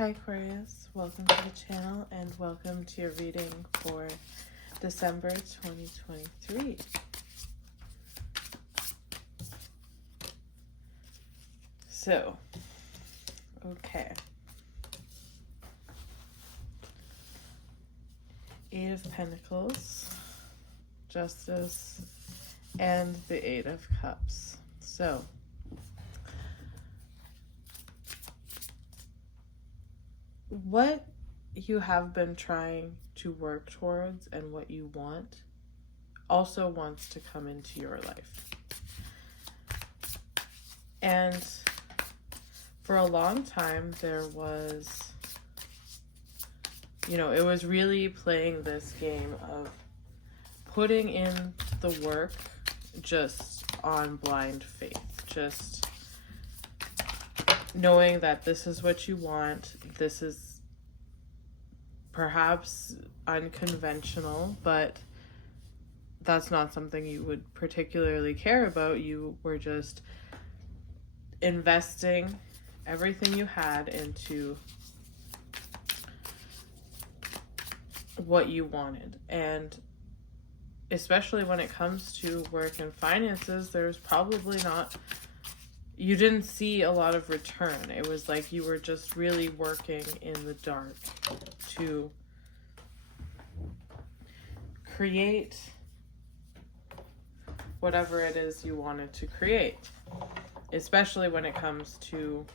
Hi Aquarius, welcome to the channel and welcome to your reading for December 2023. So, okay. Eight of Pentacles, Justice, and the Eight of Cups. So, what you have been trying to work towards and what you want also wants to come into your life. And for a long time, there was, it was really playing this game of putting in the work just on blind faith, just knowing that this is what you want. This is perhaps unconventional, but that's not something you would particularly care about. You were just investing everything you had into what you wanted. And especially when it comes to work and finances, there's probably not, you didn't see a lot of return. It was like you were just really working in the dark to create whatever it is you wanted to create, especially when it comes to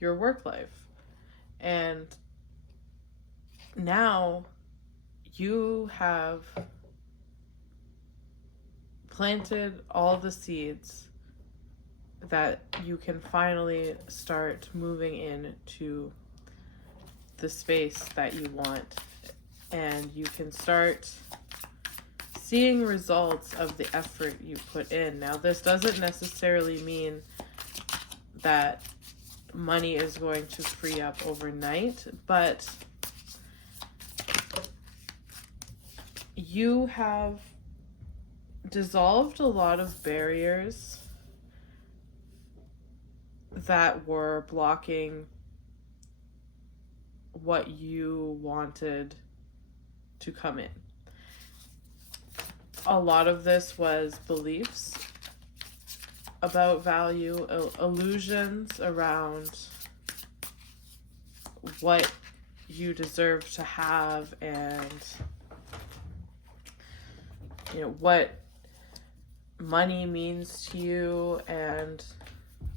your work life. And now you have planted all the seeds that you can finally start moving into the space that you want, and you can start seeing results of the effort you put in. Now, this doesn't necessarily mean that money is going to free up overnight, but you have dissolved a lot of barriers that were blocking what you wanted to come in. A lot of this was beliefs about value, illusions around what you deserve to have, and what money means to you, and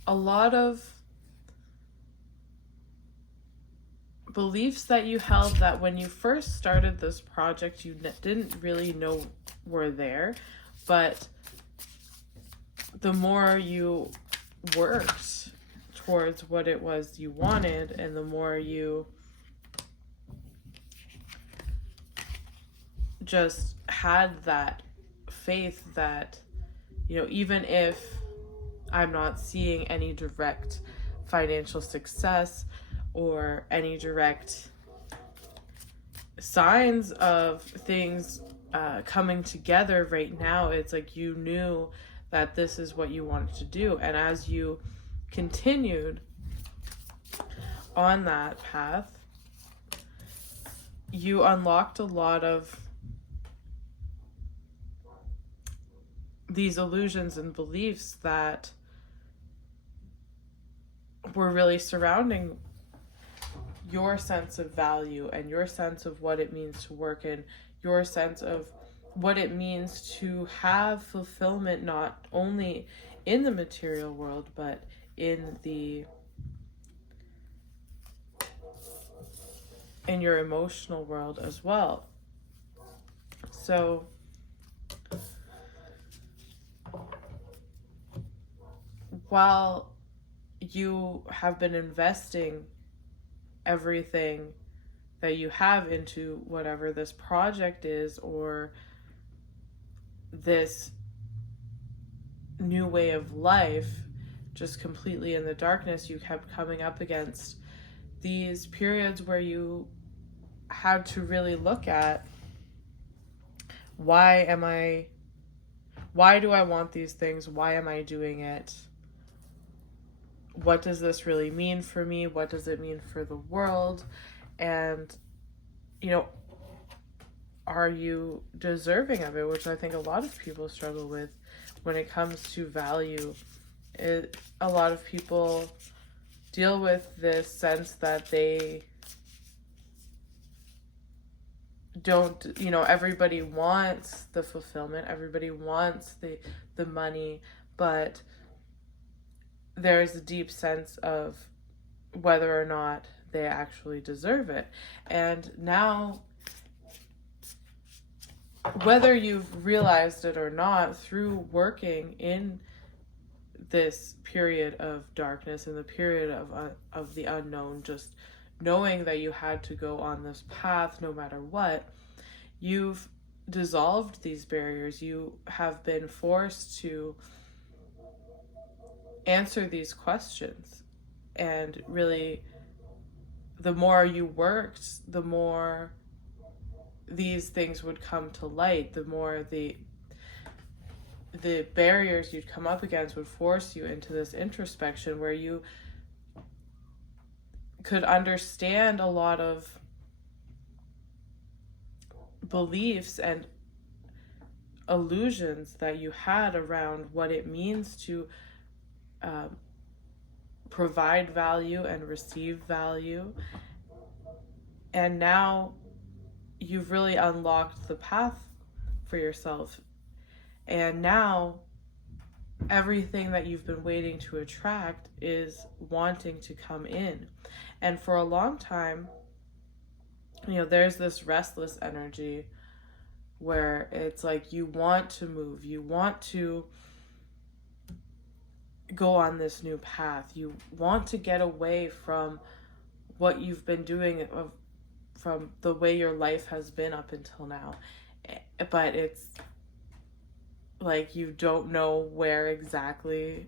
a lot of beliefs that you held that when you first started this project you didn't really know were there, but the more you worked towards what it was you wanted, and the more you just had that faith that, even if I'm not seeing any direct financial success or any direct signs of things coming together right now, it's like you knew that this is what you wanted to do. And as you continued on that path, you unlocked a lot of these illusions and beliefs that were really surrounding your sense of value and your sense of what it means to work, and your sense of what it means to have fulfillment, not only in the material world, but in your emotional world as well. So while you have been investing everything that you have into whatever this project is, or this new way of life, just completely in the darkness, you kept coming up against these periods where you had to really look at, why do I want these things? Why am I doing it? what does this really mean for me? What does it mean for the world? And, are you deserving of it? Which I think a lot of people struggle with when it comes to value. A lot of people deal with this sense that they don't, everybody wants the fulfillment, everybody wants the money, but there's a deep sense of whether or not they actually deserve it. And now, whether you've realized it or not, through working in this period of darkness and the period of the unknown, just knowing that you had to go on this path no matter what, you've dissolved these barriers. You have been forced to answer these questions. And really, the more you worked, the more these things would come to light, the more the barriers you'd come up against would force you into this introspection where you could understand a lot of beliefs and illusions that you had around what it means to provide value and receive value. And now you've really unlocked the path for yourself. And now everything that you've been waiting to attract is wanting to come in. And for a long time, there's this restless energy where it's like you want to move, you want to go on this new path, you want to get away from what you've been doing, from the way your life has been up until now. But it's like you don't know where exactly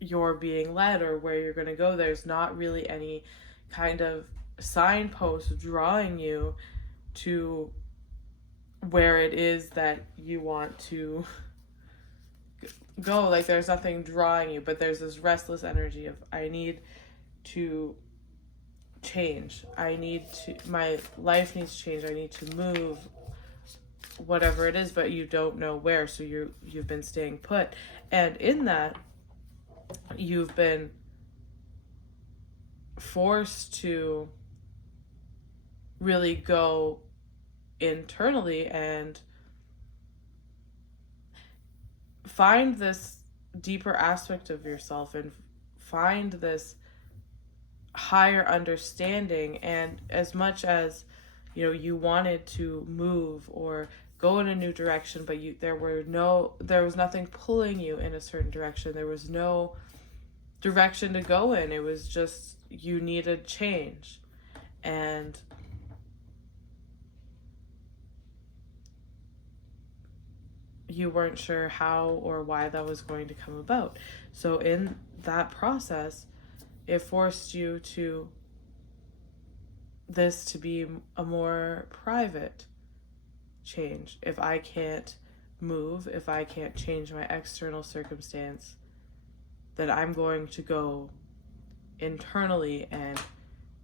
you're being led or where you're going to go. There's not really any kind of signpost drawing you to where it is that you want to go. Like, there's nothing drawing you, but there's this restless energy of, I need to change. My life needs to change. I need to move, whatever it is, but you don't know where. So you've been staying put. And in that, you've been forced to really go internally and find this deeper aspect of yourself and find this higher understanding. And as much as you wanted to move or go in a new direction, but there was nothing pulling you in a certain direction. There was no direction to go in. It was just you needed change. And you weren't sure how or why that was going to come about. So in that process, it forced you to be a more private change. If I can't move, if I can't change my external circumstance, then I'm going to go internally and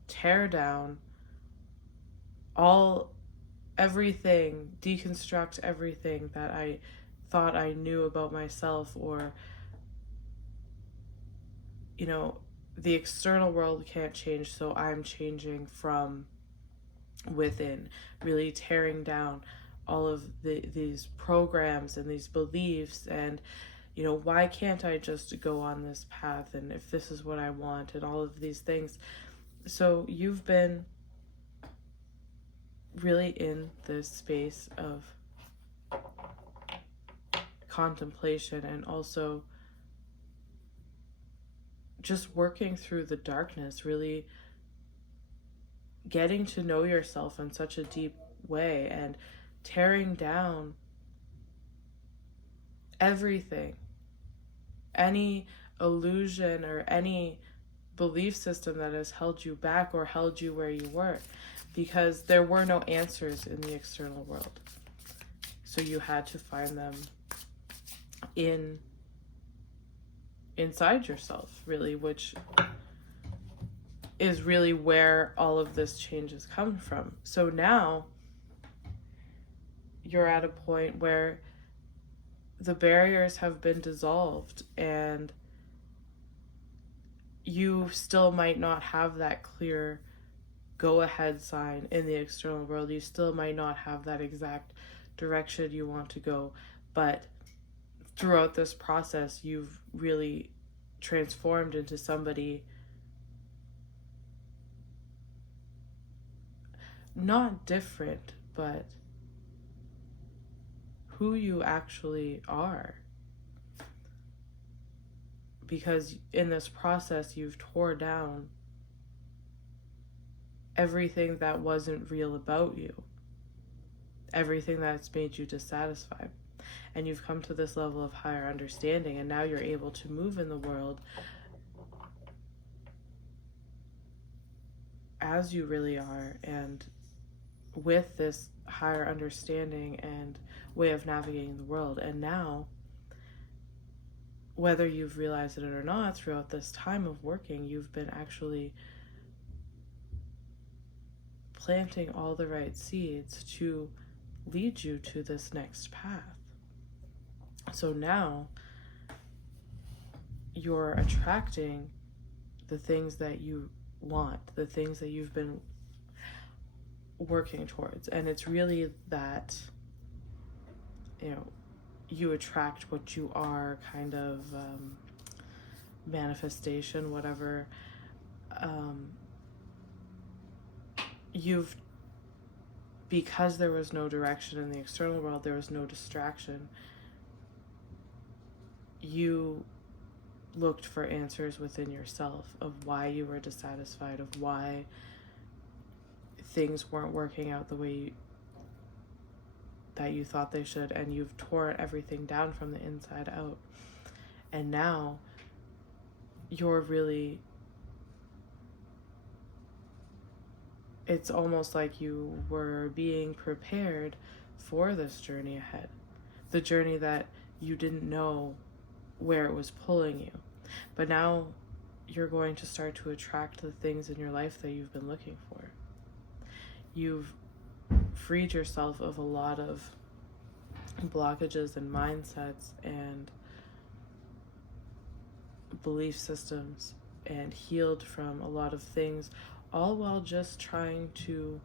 tear down everything, deconstruct everything that I thought I knew about myself, or the external world can't change, so I'm changing from within, really tearing down all of these programs and these beliefs, and why can't I just go on this path, and if this is what I want, and all of these things. So you've been really in this space of contemplation, and also just working through the darkness, really getting to know yourself in such a deep way, and tearing down everything, any illusion or any belief system that has held you back or held you where you were, because there were no answers in the external world. So you had to find them inside yourself, really, which is really where all of this change has come from. So now you're at a point where the barriers have been dissolved, and you still might not have that clear go-ahead sign in the external world. You still might not have that exact direction you want to go, but throughout this process, you've really transformed into somebody not different, but who you actually are. Because in this process, you've tore down everything that wasn't real about you, everything that's made you dissatisfied. And you've come to this level of higher understanding, and now you're able to move in the world as you really are, and with this higher understanding and way of navigating the world. And now, whether you've realized it or not, throughout this time of working, you've been actually planting all the right seeds to lead you to this next path. So now you're attracting the things that you want, the things that you've been working towards. And it's really that, you attract what you are kind of manifestation, whatever. Because there was no direction in the external world, there was no distraction, you looked for answers within yourself of why you were dissatisfied, of why things weren't working out the way that you thought they should, and you've torn everything down from the inside out. And now you're really, it's almost like you were being prepared for this journey ahead, the journey that you didn't know where it was pulling you. But now you're going to start to attract the things in your life that you've been looking for. You've freed yourself of a lot of blockages and mindsets and belief systems, and healed from a lot of things, all while just trying to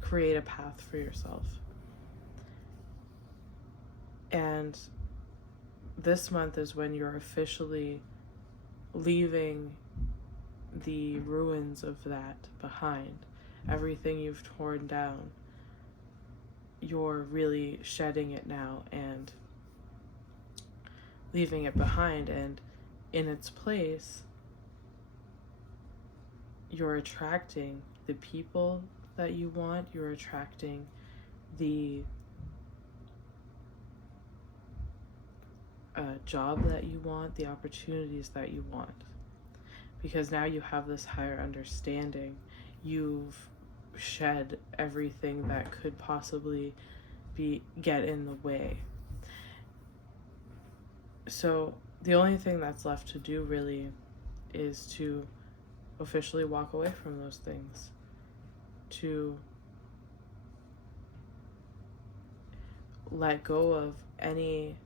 create a path for yourself. And this month is when you're officially leaving the ruins of that behind. Everything you've torn down, you're really shedding it now and leaving it behind, and in its place, you're attracting the people that you want, you're attracting the job that you want, the opportunities that you want. Because now you have this higher understanding. You've shed everything that could possibly get in the way. So the only thing that's left to do really is to officially walk away from those things, to let go of any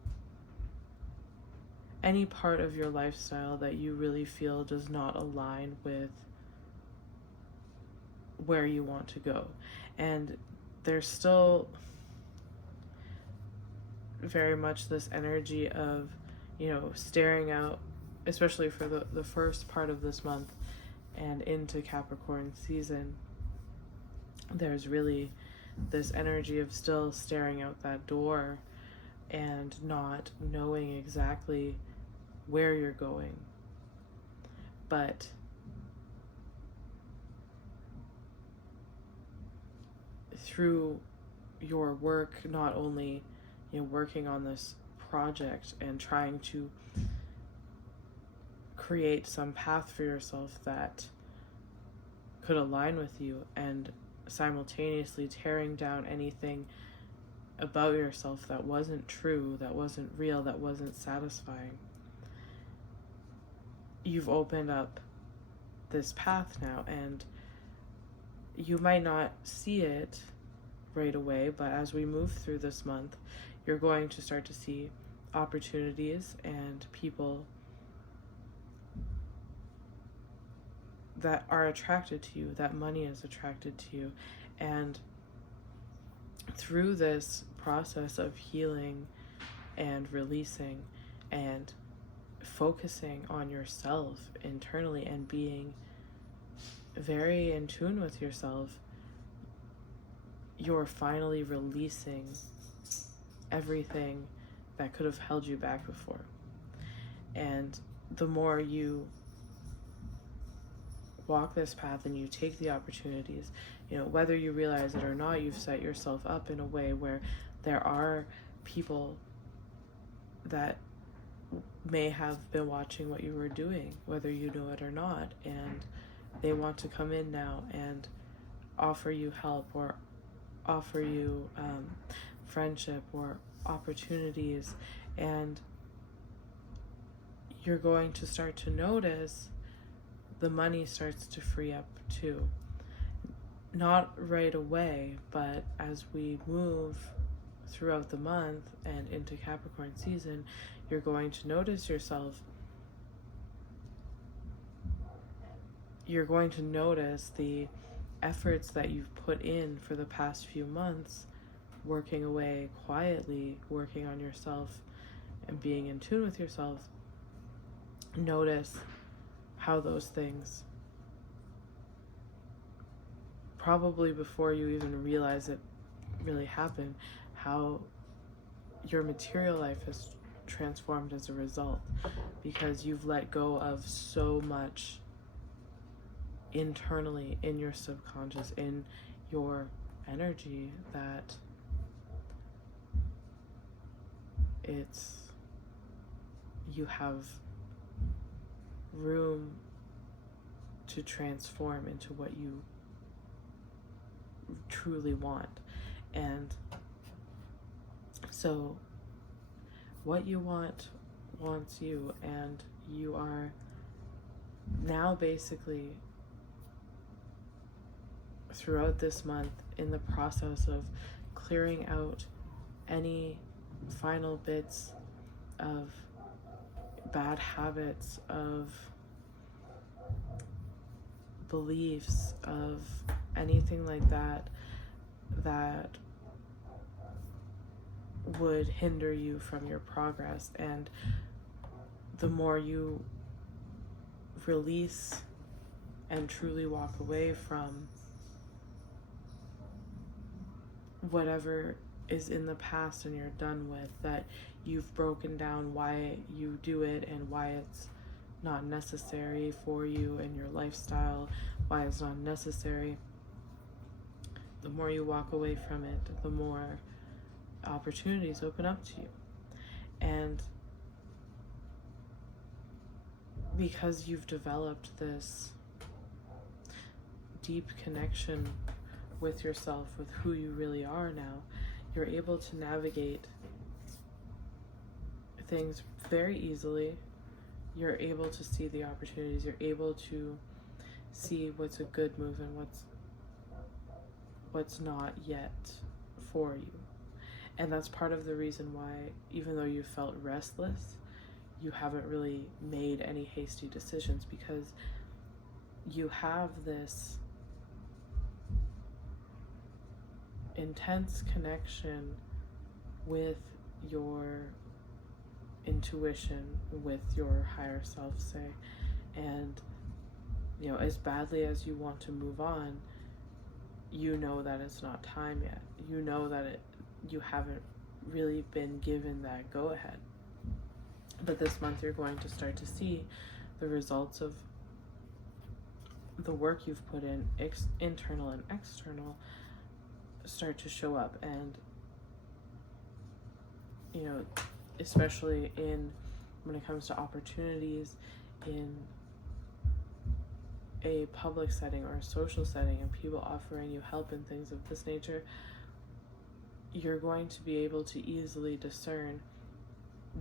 part of your lifestyle that you really feel does not align with where you want to go. And there's still very much this energy of, staring out, especially for the first part of this month and into Capricorn season. There's really this energy of still staring out that door and not knowing exactly where you're going. But through your work, not only working on this project and trying to create some path for yourself that could align with you, and simultaneously tearing down anything about yourself that wasn't true, that wasn't real, that wasn't satisfying, you've opened up this path now, and you might not see it right away, but as we move through this month, you're going to start to see opportunities and people that are attracted to you, that money is attracted to you. And through this process of healing and releasing and focusing on yourself internally and being very in tune with yourself, you're finally releasing everything that could have held you back before. And the more you walk this path and you take the opportunities, whether you realize it or not, you've set yourself up in a way where there are people that may have been watching what you were doing, whether you know it or not, and they want to come in now and offer you help or offer you friendship or opportunities. And you're going to start to notice the money starts to free up too. Not right away, but as we move throughout the month and into Capricorn season, you're going to notice yourself. You're going to notice the efforts that you've put in for the past few months, working away quietly, working on yourself and being in tune with yourself. Notice how those things, probably before you even realize it really happened, how your material life has transformed as a result, because you've let go of so much internally in your subconscious, in your energy, that you have room to transform into what you truly want. And so what you want wants you, and you are now basically throughout this month in the process of clearing out any final bits of bad habits, of beliefs, of anything like that would hinder you from your progress. And the more you release and truly walk away from whatever is in the past and you're done with, that you've broken down why you do it and why it's not necessary for you and your lifestyle, why it's not necessary, the more you walk away from it, the more opportunities open up to you. And because you've developed this deep connection with yourself, with who you really are now, you're able to navigate things very easily. You're able to see the opportunities. You're able to see what's a good move and what's not yet for you. And that's part of the reason why, even though you felt restless, you haven't really made any hasty decisions, because you have this intense connection with your intuition, with your higher self, say. And as badly as you want to move on, you know that it's not time yet. You know that you haven't really been given that go-ahead. But this month you're going to start to see the results of the work you've put in, internal and external, start to show up. And especially when it comes to opportunities in a public setting or a social setting, and people offering you help and things of this nature, you're going to be able to easily discern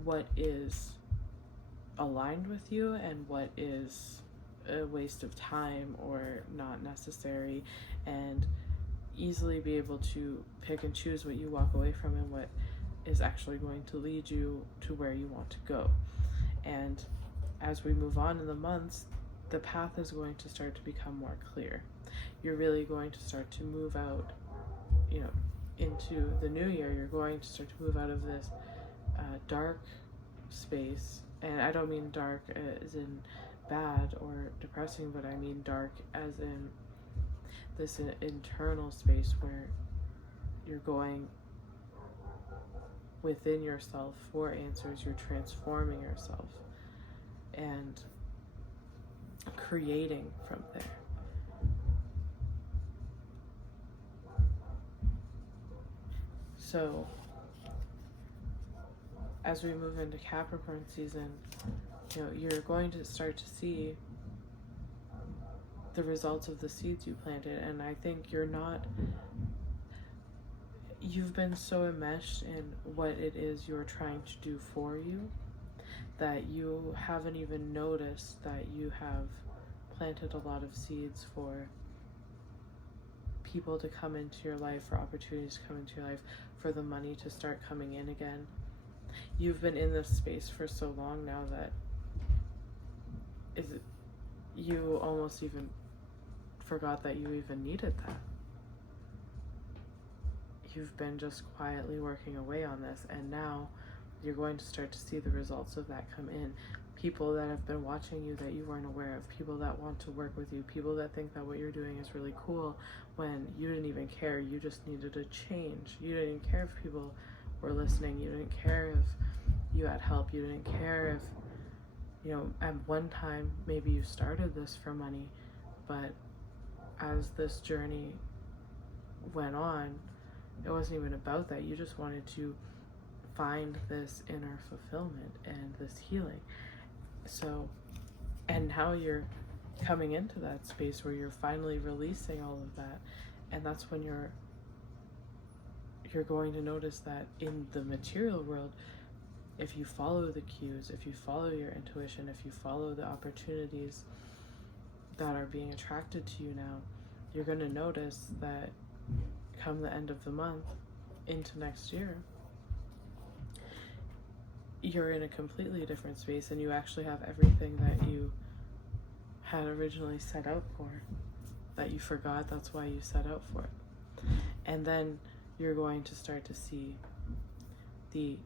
what is aligned with you and what is a waste of time or not necessary, and easily be able to pick and choose what you walk away from and what is actually going to lead you to where you want to go. And as we move on in the months, the path is going to start to become more clear. You're really going to start to move out, into the new year. You're going to start to move out of this dark space. And I don't mean dark as in bad or depressing, but I mean dark as in this internal space where you're going within yourself for answers. You're transforming yourself and creating from there. So as we move into Capricorn season, you're going to start to see the results of the seeds you planted. And I think you've been so enmeshed in what it is you're trying to do for you that you haven't even noticed that you have planted a lot of seeds for people to come into your life, for opportunities to come into your life, for the money to start coming in again. You've been in this space for so long now that you almost even forgot that you even needed that. You've been just quietly working away on this, and now you're going to start to see the results of that come in. People that have been watching you that you weren't aware of, people that want to work with you, people that think that what you're doing is really cool when you didn't even care. You just needed a change. You didn't care if people were listening. You didn't care if you had help. You didn't care if, at one time maybe you started this for money, but as this journey went on, it wasn't even about that. You just wanted to find this inner fulfillment and this healing. So, and now you're coming into that space where you're finally releasing all of that, and that's when you're going to notice that in the material world, if you follow the cues, if you follow your intuition, if you follow the opportunities that are being attracted to you now, you're going to notice that come the end of the month into next year, you're in a completely different space, and you actually have everything that you had originally set out for, that you forgot. That's why you set out for it. And then you're going to start to see the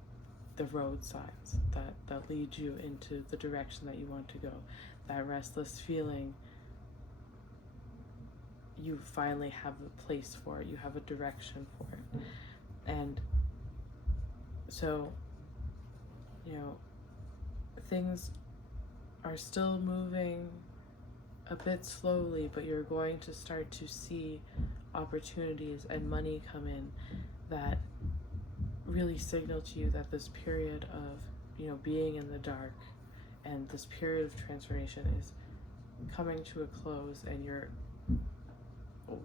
road signs that lead you into the direction that you want to go. That restless feeling, you finally have a place for it. You have a direction for it. And so, things are still moving a bit slowly, but you're going to start to see opportunities and money come in that really signal to you that this period of, being in the dark and this period of transformation is coming to a close, and you're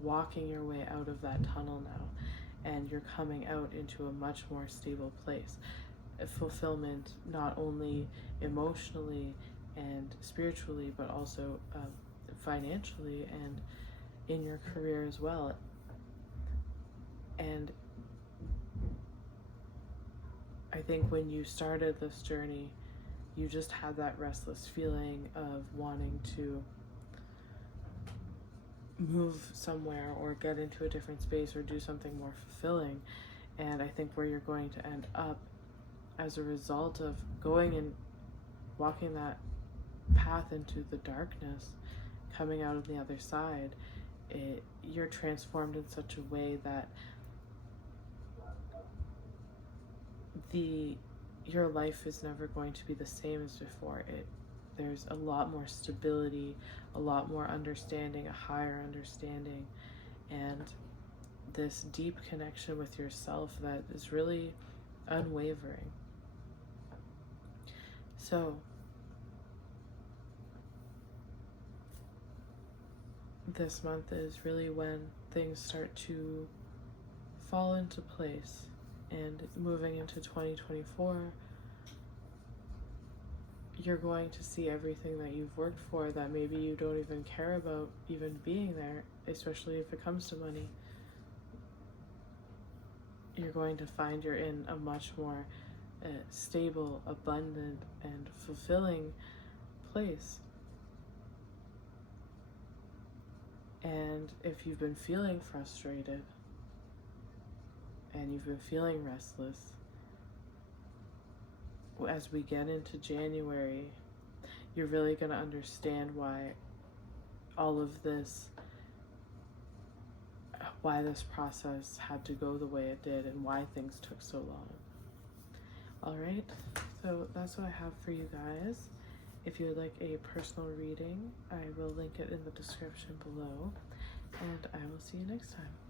walking your way out of that tunnel now, and you're coming out into a much more stable place. Fulfillment, not only emotionally and spiritually, but also financially and in your career as well. And I think when you started this journey, you just had that restless feeling of wanting to move somewhere or get into a different space or do something more fulfilling. And I think where you're going to end up as a result of going and walking that path into the darkness, coming out of the other side, you're transformed in such a way that your life is never going to be the same as before. There's a lot more stability, a lot more understanding, a higher understanding, and this deep connection with yourself that is really unwavering. So, this month is really when things start to fall into place, and moving into 2024, you're going to see everything that you've worked for that maybe you don't even care about even being there, especially if it comes to money. You're going to find you're in a much more stable, abundant, and fulfilling place. And if you've been feeling frustrated and you've been feeling restless, as we get into January, you're really going to understand why all of this, why this process had to go the way it did and why things took so long. All right, so that's what I have for you guys. If you would like a personal reading, I will link it in the description below, and I will see you next time.